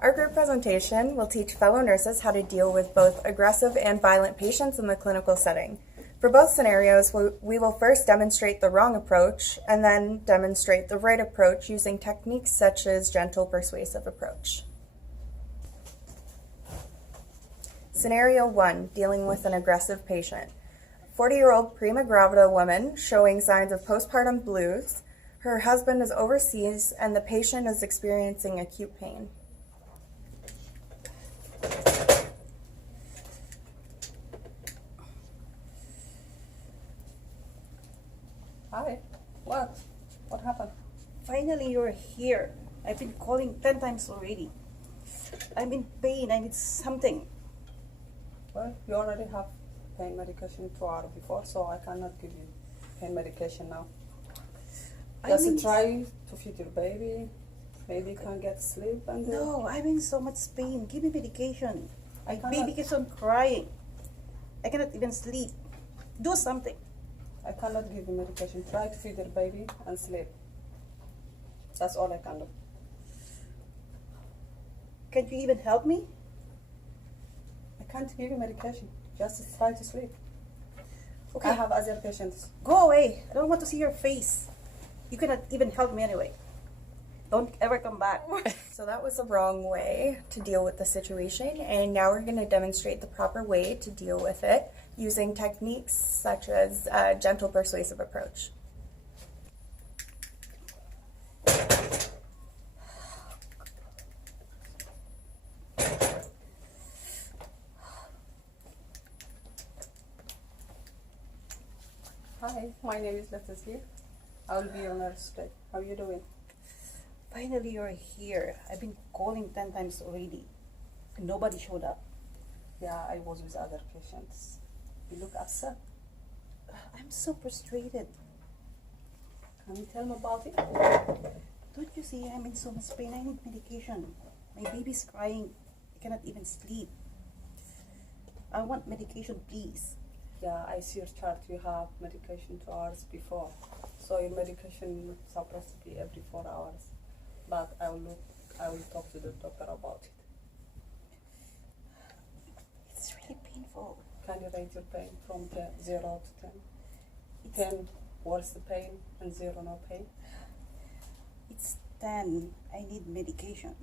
Our group presentation will teach fellow nurses how to deal with both aggressive and violent patients in the clinical setting. For both scenarios, we will first demonstrate the wrong approach and then demonstrate the right approach using techniques such as gentle persuasive approach. Scenario 1, dealing with an aggressive patient. 40-year-old prima gravida woman showing signs of postpartum blues. Her husband is overseas and the patient is experiencing acute pain. Hi. What? What happened? Finally, you're here. I've been calling 10 times already. I'm in pain. I need something. Well, you already have pain medication 2 hours before, so I cannot give you pain medication now. Just try to feed your baby. Maybe you can get sleep and No, I'm in so much pain. Give me medication. I My baby keeps on crying. I cannot even sleep. Do something. I cannot give you medication. Try to feed your baby and sleep. That's all I can do. Can't you even help me? I can't give you medication. Just try to sleep. Okay. I have other patients. Go away. I don't want to see your face. You cannot even help me anyway. Don't ever come back. So that was the wrong way to deal with the situation, and now we're going to demonstrate the proper way to deal with it using techniques such as a gentle persuasive approach. Hi, my name is Leticia. I will be your nurse today. How are you doing? Finally, you're here. I've been calling 10 times already. Nobody showed up. Yeah, I was with other patients. You look upset. I'm so frustrated. Can you tell me about it? Don't you see I'm in so much pain? I need medication. My baby's crying. I cannot even sleep. I want medication, please. Yeah, I see your chart. You have medication 2 hours before. So your medication is supposed to be every 4 hours. But I will talk to the doctor about it. It's really painful. Can you rate your pain from 0 to 10? 10 worse the pain and 0 no pain. It's 10. I need medication.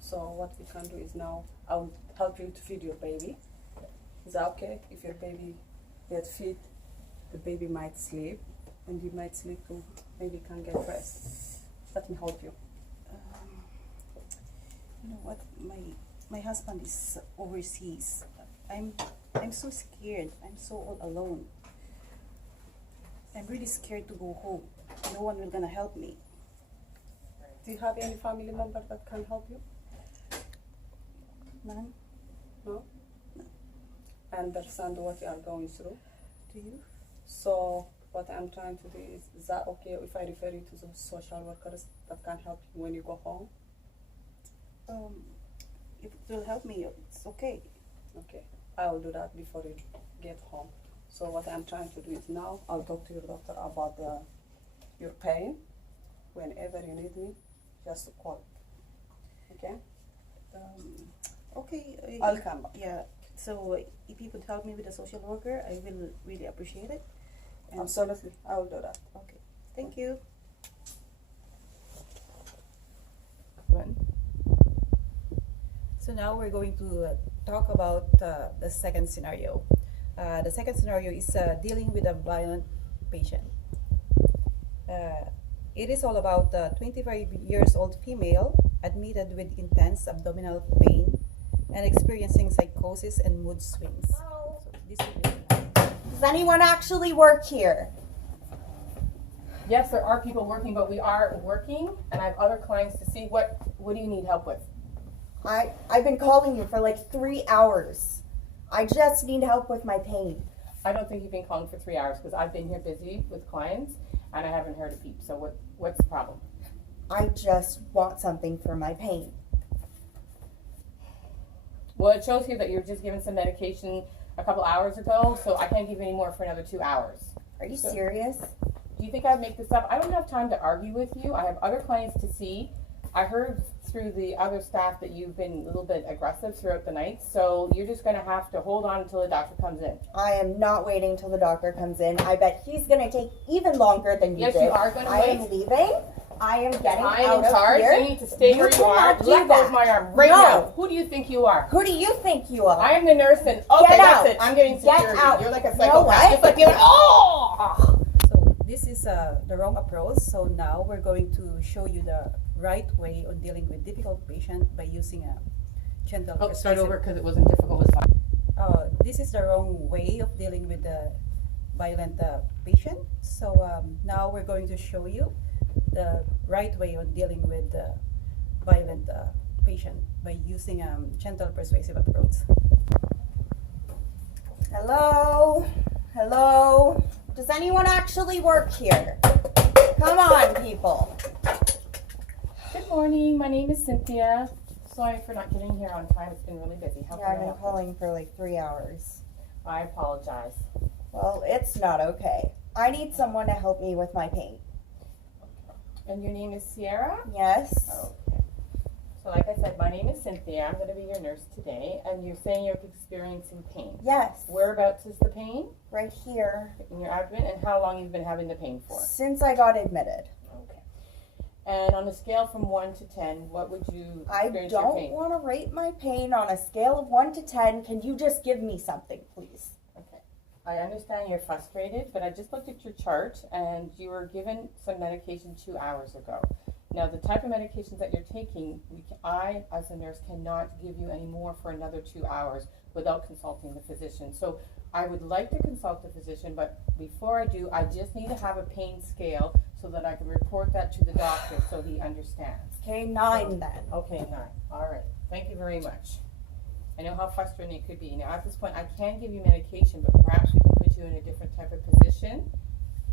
So what we can do is now I will help you to feed your baby. Is that okay? If your baby get feed, the baby might sleep and you might sleep too. Maybe you can get rest. Let me help you. You know what? My husband is overseas. I'm so scared. I'm so all alone. I'm really scared to go home. No one will gonna help me. Do you have any family member that can help you? None? No? I understand what you are going through. Do you? So what I'm trying to do is that okay if I refer you to the social workers that can help you when you go home? If it will help me, it's okay. Okay, I will do that before you get home. So what I'm trying to do is now I'll talk to your doctor about your pain. Whenever you need me, just call. Okay? Okay. I'll come back. Yeah. So if you could help me with a social worker, I will really appreciate it. And Absolutely, I will do that. okay. Thank you. So now we're going to talk about the second scenario. The second scenario is dealing with a violent patient. It is all about a 25 years old female admitted with intense abdominal pain and experiencing psychosis and mood swings. So this will be Does anyone actually work here? Yes, there are people working, but we are working, and I have other clients to see. What do you need help with? I've been calling you for like 3 hours. I just need help with my pain. I don't think you've been calling for 3 hours because I've been here busy with clients, and I haven't heard a peep. So what's the problem? I just want something for my pain. Well, it shows here that you're just given some medication a couple hours ago, so I can't give you any more for another 2 hours. Are you serious? Do you think I'd make this up? I don't have time to argue with you. I have other clients to see. I heard through the other staff that you've been a little bit aggressive throughout the night, so you're just gonna have to hold on until the doctor comes in. I am not waiting till the doctor comes in. I bet he's gonna take even longer than you Yes, did. you are gonna I wait. am leaving. I am getting I am out in of charge. here. You need to stay You where you are. cannot do Let go that. of my arm right No. now. Who do you think you are? Who do you think you are? I am the nurse, and okay, Get that's out. it. I'm getting Get security. out. You're like a You know what? psychopath. Just like the other. Oh! So this is the wrong approach. So now we're going to show you the right way on dealing with difficult patient by using a gentle Oh, start persuasive. over because it wasn't difficult. It was fine. This is the wrong way of dealing with the violent patient. So now we're going to show you the right way on dealing with the violent patient by using a gentle persuasive approach. Hello? Hello? Does anyone actually work here? Come on, people. Good morning. My name is Cynthia. Sorry for not getting here on time. It's been really busy. How Yeah, can I've I been help you? calling for like 3 hours. I apologize. Well, it's not okay. I need someone to help me with my pain. And your name is Sierra? Yes? Okay. So like I said, my name is Cynthia. I'm going to be your nurse today. And you're saying you're experiencing pain. Yes. Whereabouts is the pain? Right here. In your abdomen? And how long you've been having the pain for? Since I got admitted. Okay. And on a scale from 1 to 10, what would you I experience your don't pain? want to rate my pain on a scale of 1 to 10. Can you just give me something, please? Okay. I understand you're frustrated, but I just looked at your chart and you were given some medication 2 hours ago. Now, the type of medications that you're taking, I, as a nurse, cannot give you any more for another 2 hours without consulting the physician. So I would like to consult the physician, but before I do, I just need to have a pain scale so that I can report that to the doctor so he understands. Okay, 9 then. Okay, 9. All right. Thank you very much. I know how frustrating it could be. Now, at this point, I can give you medication, but perhaps we can put you in a different type of position.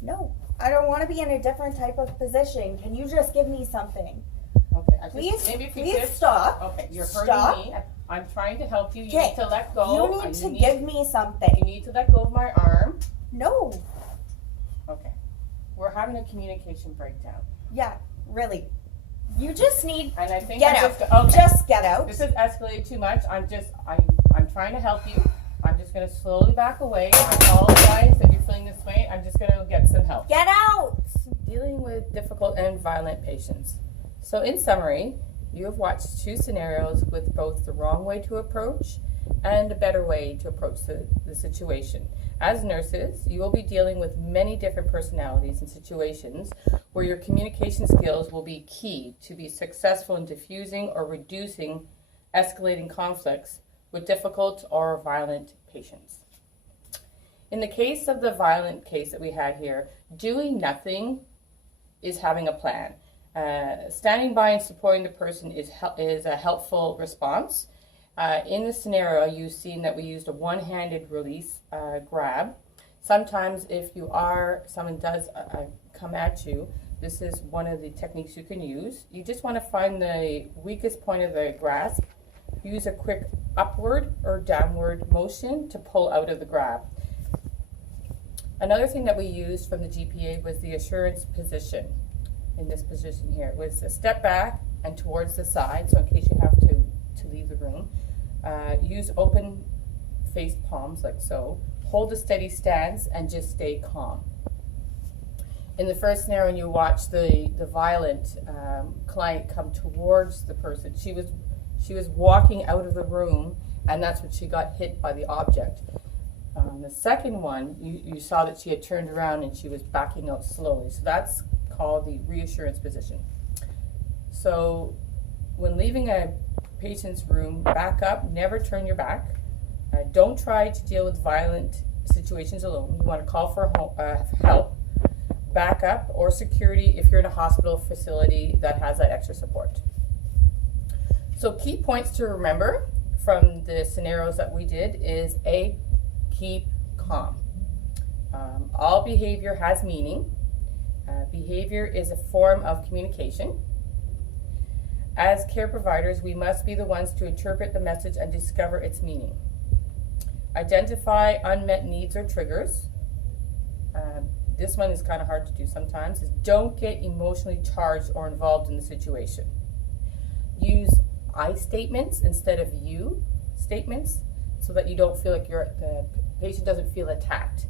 No, I don't want to be in a different type of position. Can you just give me something? Okay, I just, Please, maybe if you please could. stop. Okay, you're Stop. hurting me. I'm trying to help you. You Okay, need to let go. You need to give me something. You need to let go of my arm. No. Okay. We're having a communication breakdown. Yeah, really. You just need And I think get I'm out. just okay. Just get out. This has escalated too much. I'm trying to help you. I'm just gonna slowly back away. I apologize that you're feeling this way. I'm just gonna get some help. Get out. Dealing with difficult and violent patients. So in summary, you have watched 2 scenarios with both the wrong way to approach and a better way to approach the situation. As nurses, you will be dealing with many different personalities and situations where your communication skills will be key to be successful in diffusing or reducing escalating conflicts with difficult or violent patients. In the case of the violent case that we had here, doing nothing is having a plan. Standing by and supporting the person is a helpful response. In the scenario, you've seen that we used a one-handed release grab. Sometimes if someone does come at you, this is one of the techniques you can use. You just want to find the weakest point of the grasp. Use a quick upward or downward motion to pull out of the grab. Another thing that we used from the GPA was the assurance position. In this position here, it was a step back and towards the side, so in case you have to leave the room. Use open faced palms like so. Hold a steady stance and just stay calm. In the first scenario, you watch the violent client come towards the person. She was walking out of the room, and that's when she got hit by the object. The second one, you saw that she had turned around and she was backing out slowly. So that's called the reassurance position. So when leaving a patient's room, back up, never turn your back. Don't try to deal with violent situations alone. You want to call for help, back up, or security if you're in a hospital facility that has that extra support. So key points to remember from the scenarios that we did is A, keep calm. All behavior has meaning. Behavior is a form of communication. As care providers, we must be the ones to interpret the message and discover its meaning. Identify unmet needs or triggers. This one is kind of hard to do sometimes. Is don't get emotionally charged or involved in the situation. use I statements instead of you statements so that you don't feel like the patient doesn't feel attacked.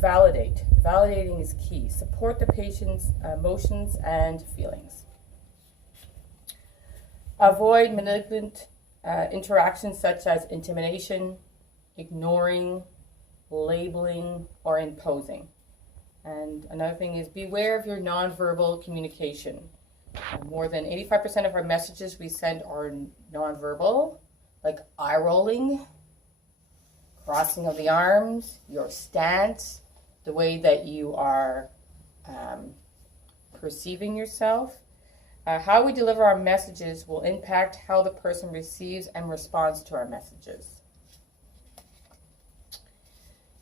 Validate. Validating is key. Support the patient's emotions and feelings. Avoid manipulative interactions such as intimidation, ignoring, labeling, or imposing. And another thing is beware of your nonverbal communication. More than 85% of our messages we send are nonverbal, like eye rolling, crossing of the arms, your stance, the way that you are perceiving yourself. How we deliver our messages will impact how the person receives and responds to our messages.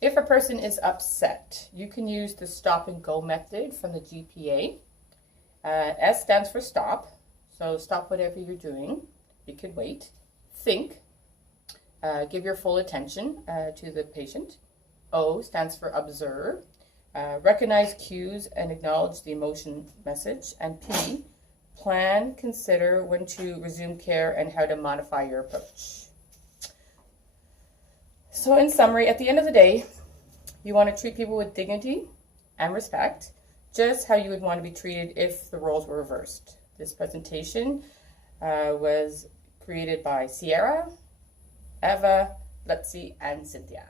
If a person is upset, you can use the stop and go method from the GPA. S stands for stop, so stop whatever you're doing. You could wait. Think. Give your full attention to the patient. O stands for observe. Recognize cues and acknowledge the emotion message. And P, plan, consider when to resume care and how to modify your approach. So in summary, at the end of the day, you want to treat people with dignity and respect, just how you would want to be treated if the roles were reversed. This presentation was created by Sierra, Eva, Lutzi, and Cynthia.